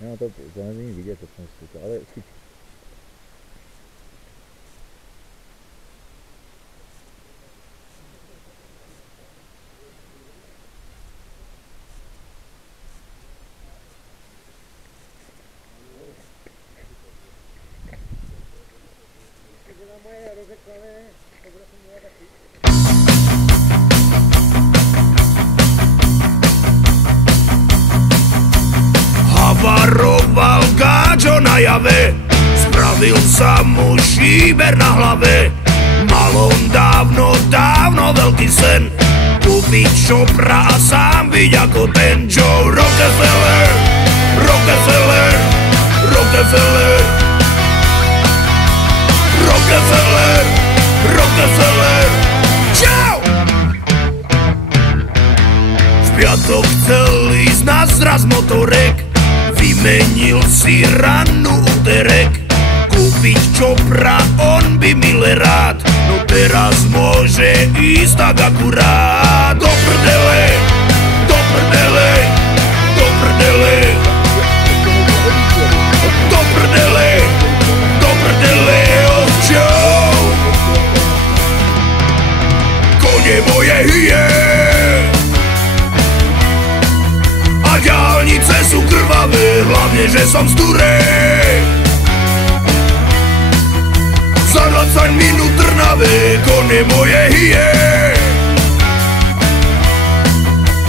No to není vidět, to jsem zkoušel, ale chyť. Havaroval gáčo na jave, spravil sa mu šíber na hlave. Mal on dávno veľký sen, kúpiť šopra a sám byť ako ten Joe Rockefeller. Rockefeller, Rockefeller, Rockefeller, Rockefeller. Čau! V piatok chcel ísť na zraz motorek, vymenil si rannú úterek, kúpiť čopra on by mile rád, no teraz môže ísť tak akurát. Do prdele, do prdele, do prdele, do prdele, do prdele, oh Joe. Kone moje hyje a diaľnice sú krvavé, hlavne, že som z Turej. Za 20 minút Trnave, kone moje hyje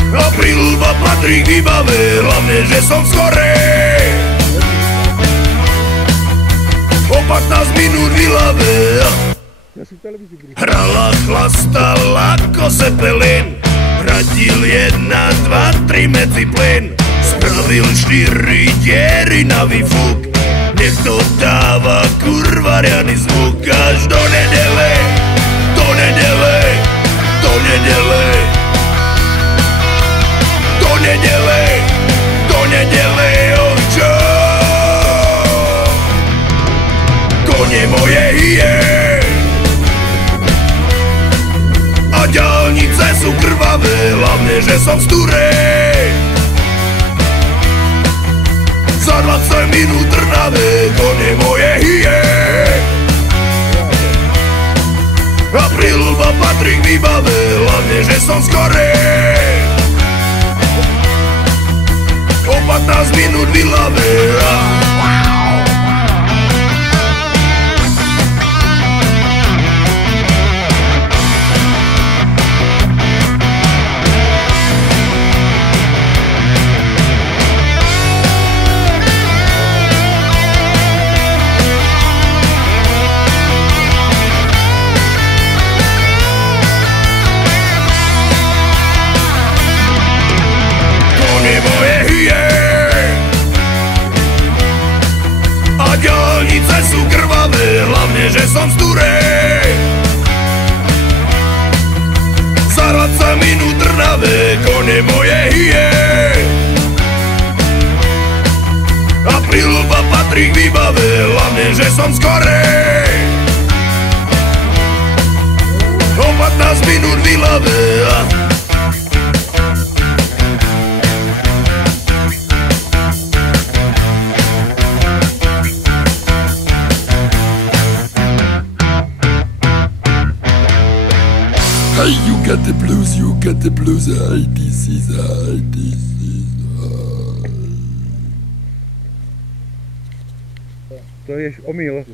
a Prilba patrí k výbave, hlavne, že som z Korej. O 15 minút v Ilave hrala, chlastala ako Zeppelin, radil 1, 2, 3 medzi plyn, spravil 4 diery na výfuk, nech to dáva kurva riadny zvuk až do nedele, do nedele, do nedele, do nedele, do nedele, oh Joe. Kone moje hyje a diaľnice sú krvavé, hlavne, že som z Turej. Za 20 minút Trnave, kone moje hyje a Prilba patrí k výbave, hlavne, že som z Korej. O 15 minút v Ilave. Diaľnice sú krvavé, hlavne, že som z Turej. Za 20 minút Trnave, kone moje hyje a Prilba patrí k výbave, hlavne, že som z Korej. O 15 minút v Ilave. Hey, you got the blues, hey, this is, To je omyl.